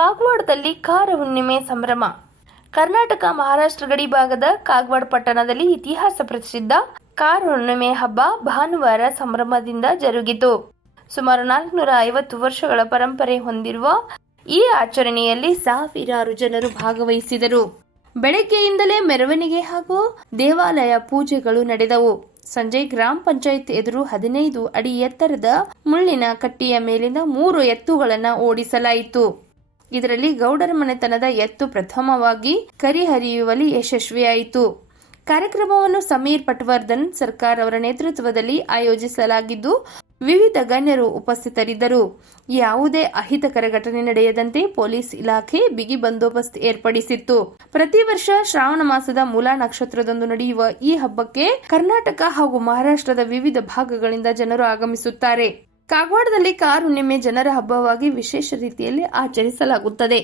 ಕಾಗವಾಡದಲ್ಲಿ ಕಾರ ಹುಣ್ಣಿಮೆ ಸಂಭ್ರಮ. ಕರ್ನಾಟಕ ಮಹಾರಾಷ್ಟ್ರ ಗಡಿ ಭಾಗದ ಕಾಗವಾಡ ಪಟ್ಟಣದಲ್ಲಿ ಇತಿಹಾಸ ಪ್ರಸಿದ್ಧ ಕಾರ ಹುಣ್ಣಿಮೆ ಹಬ್ಬ ಭಾನುವಾರ ಸಂಭ್ರಮದಿಂದ ಜರುಗಿತು. ಸುಮಾರು 450 ವರ್ಷಗಳ ಪರಂಪರೆ ಹೊಂದಿರುವ ಈ ಆಚರಣೆಯಲ್ಲಿ ಸಾವಿರಾರು ಜನರು ಭಾಗವಹಿಸಿದರು. ಬೆಳಗ್ಗೆಯಿಂದಲೇ ಮೆರವಣಿಗೆ ಹಾಗೂ ದೇವಾಲಯ ಪೂಜೆಗಳು ನಡೆದವು. ಸಂಜೆ ಗ್ರಾಮ ಪಂಚಾಯತ್ ಎದುರು 15 ಅಡಿ ಎತ್ತರದ ಮುಳ್ಳಿನ ಕಟ್ಟಿಯ ಮೇಲಿಂದ 3 ಎತ್ತುಗಳನ್ನು ಓಡಿಸಲಾಯಿತು. ಇದರಲ್ಲಿ ಗೌಡರ ಮನೆತನದ ಎತ್ತು ಪ್ರಥಮವಾಗಿ ಕರಿಹರಿಯುವಲ್ಲಿ ಯಶಸ್ವಿಯಾಯಿತು. ಕಾರ್ಯಕ್ರಮವನ್ನು ಸಮೀರ್ ಪಟ್ವರ್ಧನ್ ಸರ್ಕಾರ್ ಅವರ ನೇತೃತ್ವದಲ್ಲಿ ಆಯೋಜಿಸಲಾಗಿದ್ದು, ವಿವಿಧ ಗಣ್ಯರು ಉಪಸ್ಥಿತರಿದ್ದರು. ಯಾವುದೇ ಅಹಿತಕರ ಘಟನೆ ನಡೆಯದಂತೆ ಪೊಲೀಸ್ ಇಲಾಖೆ ಬಿಗಿ ಬಂದೋಬಸ್ತ್ ಏರ್ಪಡಿಸಿತ್ತು. ಪ್ರತಿ ವರ್ಷ ಶ್ರಾವಣ ಮಾಸದ ಮೂಲಾ ನಕ್ಷತ್ರದಂದು ನಡೆಯುವ ಈ ಹಬ್ಬಕ್ಕೆ ಕರ್ನಾಟಕ ಹಾಗೂ ಮಹಾರಾಷ್ಟ್ರದ ವಿವಿಧ ಭಾಗಗಳಿಂದ ಜನರು ಆಗಮಿಸುತ್ತಾರೆ. ಕಾಗವಾಡದಲ್ಲಿ ಕಾರ ಹುಣ್ಣಿಮೆ ಜನರ ಹಬ್ಬವಾಗಿ ವಿಶೇಷ ರೀತಿಯಲ್ಲಿ ಆಚರಿಸಲಾಗುತ್ತದೆ.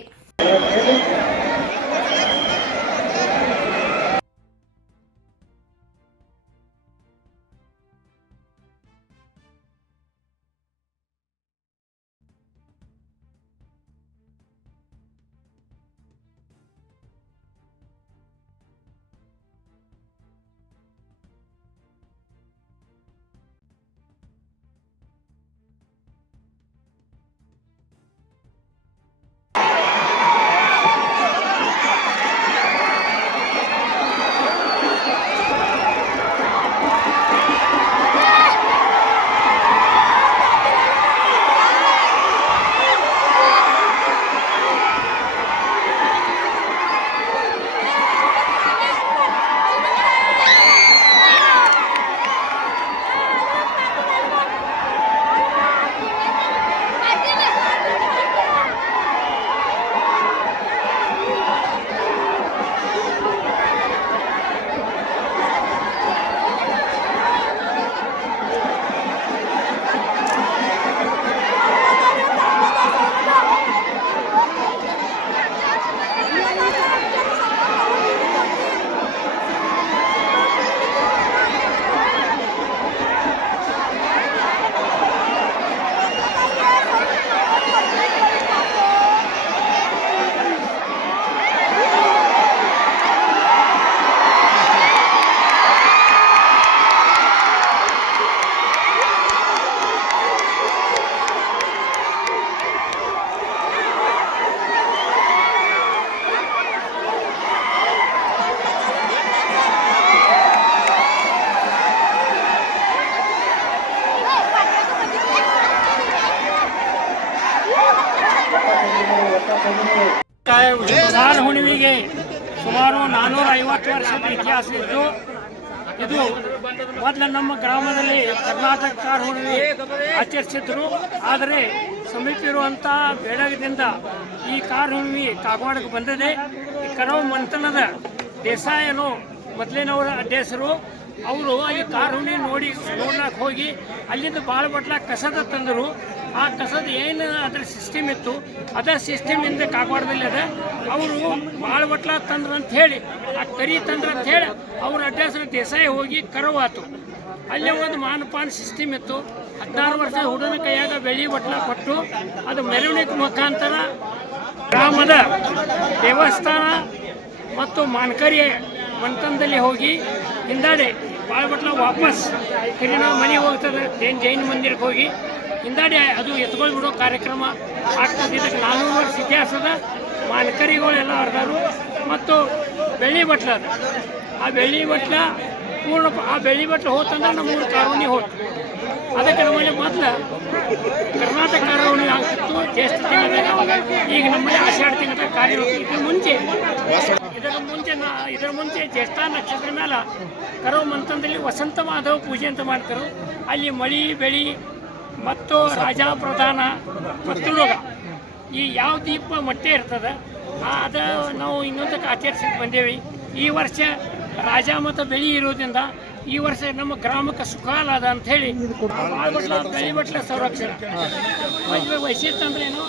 ಕಾರ ಹುಣ್ಣಿಮೆಗೆ ಸುಮಾರು 450 ವರ್ಷದ ಇತಿಹಾಸ ಇದ್ದು, ಇದು ಮೊದಲು ನಮ್ಮ ಗ್ರಾಮದಲ್ಲಿ ಕರ್ನಾಟಕ ಕಾರ ಹುಣ್ಣಿಮೆ ಆಚರಿಸಿದ್ರು. ಆದರೆ ಸಮೀಪ ಇರುವಂಥ ಬೆಳಗದಿಂದ ಈ ಕಾರ ಹುಣ್ಣಿಮೆ ಕಾಗವಾಡಕ್ಕೆ ಬಂದಿದೆ. ಈ ಕರವ ಮಂಥನದ ದೇಸಾಯನು ಮೊದಲಿನವರ ಅಡ್ಡೆಸರು. ಅವರು ಅಲ್ಲಿ ಕಾರ ಹುಣ್ಣಿಮೆ ನೋಡ್ಲಾಕ್ ಹೋಗಿ ಅಲ್ಲಿಂದ ಭಾಳ ಬಟ್ಲ ಕಸದ ತಂದರು. ಆ ಕಸದ ಏನು ಅದರ ಸಿಸ್ಟಮ್ ಇತ್ತು, ಅದರ ಸಿಸ್ಟಮಿಂದ ಕಾಗವಾಡದಲ್ಲಿ ಅದ. ಅವರು ಭಾಳ ಬಟ್ಲ ತಂದ್ರು ಅಂತ ಹೇಳಿ, ಆ ಕರಿ ತಂದ್ರು ಅಂತ ಹೇಳಿ ಅವ್ರ ಅಡ್ರೆಸ್ ದೇಸಾಯಿ ಹೋಗಿ ಕರವಾತು. ಅಲ್ಲಿ ಒಂದು ಮಾನಪಾನ ಸಿಸ್ಟಮ್ ಇತ್ತು. 16 ವರ್ಷದ ಹುಡುಗನ ಕೈಯಾಗ ಬೆಳ್ಳಿ ಬಟ್ಲ ಕೊಟ್ಟು ಅದು ಮೆರವಣಿಗೆ ಮುಖಾಂತರ ಗ್ರಾಮದ ದೇವಸ್ಥಾನ ಮತ್ತು ಮಾನ್ಕರಿ ಮಂತನದಲ್ಲಿ ಹೋಗಿ ಹಿಂದಾಡೆ ಭಾಳ ಬಟ್ಲ ವಾಪಸ್ ಹಿರಿನ ಮನೆಗೆ ಹೋಗ್ತದೆ. ಜೈನ ಮಂದಿರಕ್ಕೆ ಹೋಗಿ ಹಿಂದಾಡಿ ಅದು ಎತ್ಕೊಂಡು ಬಿಡೋ ಕಾರ್ಯಕ್ರಮ ಆಗ್ತದೆ. ಇದಕ್ಕೆ 400 ವರ್ಷ ಇತಿಹಾಸದ ಮಾನ್ಕರಿಗಳೆಲ್ಲ ಹರಿದಾರು ಮತ್ತು ಬೆಳ್ಳಿ ಬಟ್ಲ ಅದು. ಆ ಬೆಳ್ಳಿ ಬಟ್ಲ ಪೂರ್ಣ ಆ ಬೆಳ್ಳಿ ಬಟ್ಲ ಹೋತಂದ್ರೆ ನಮ್ಮೂರು ಕಾರುಣಿ ಹೋತು. ಅದಕ್ಕೆ ನಮ್ಮಲ್ಲಿ ಮೊದಲು ಕರ್ನಾಟಕ ಕಾರುಣಿ ಆಗ್ತಿತ್ತು ಜ್ಯೇಷ್ಠ ತಿಂಗಳ. ಈಗ ನಮ್ಮಲ್ಲಿ ಆಷಾಢ ತಿಂಗಳ ಕಾರ್ಯ. ಇದರ ಮುಂಚೆ ಜ್ಯೇಷ್ಠ ನಕ್ಷತ್ರ ಮೇಲೆ ಕರವ ಮಂಥನದಲ್ಲಿ ವಸಂತ ಮಾಧವ ಪೂಜೆ ಅಂತ ಮಾಡ್ತಾರೆ. ಅಲ್ಲಿ ಮಳಿ ಬೆಳಿ ಮತ್ತು ರಾಜ ಪ್ರಧಾನ ಮತ್ತು ರೋಗ ಈ ಯಾವ ದೀಪ ಮಟ್ಟೆ ಇರ್ತದೆ ಅದು ನಾವು ಇನ್ನೊಂದಕ್ಕೆ ಆಚರಿಸಿಟ್ಟು ಬಂದೇವಿ. ಈ ವರ್ಷ ರಾಜ ಮತ್ತು ಬೆಳಿ ಇರೋದ್ರಿಂದ ಈ ವರ್ಷ ನಮ್ಮ ಗ್ರಾಮಕ್ಕೆ ಸುಖಾಲ ಅದ ಅಂಥೇಳಿ ಬೆಳಿ ಬಟ್ಲ ಸಂರಕ್ಷಣೆ ಮದುವೆ ವಹಿಸಿತ್ತು ಅಂದ್ರೇನು.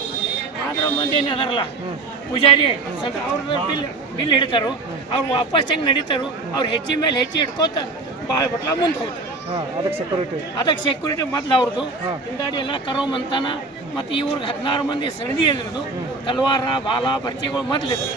ಆದ್ರೆ ಮಂದಿ ಏನು ಅದಾರಲ್ಲ ಪೂಜಾರಿ ಅವ್ರ ಬಿಲ್ ಹಿಡಿತಾರೋ, ಅವ್ರು ವಾಪಸ್ ಹೆಂಗೆ ನಡೀತಾರೋ, ಅವ್ರು ಹೆಜ್ಜೆ ಮೇಲೆ ಹೆಜ್ಜೆ ಹಿಡ್ಕೋತ ಭಾಳ ಬಟ್ಲ ಮುಂದೆ ಹೋಗ್ತಾರೆ. ಅದಕ್ಕೆ ಸೆಕ್ಯೂರಿಟಿ ಮೊದ್ಲು ಅವ್ರದ್ದು ಹಿಂದಾಡಿ ಎಲ್ಲ ಕರೋ ಮಂತಾನ ಮತ್ತು ಇವ್ರಿಗೆ 16 ಮಂದಿ ಸರದಿ ಎದ್ರದು ತಲ್ವಾರ ಬಾಲ ಬರ್ಚಿಗಳು ಮೊದಲಿದ್ರು.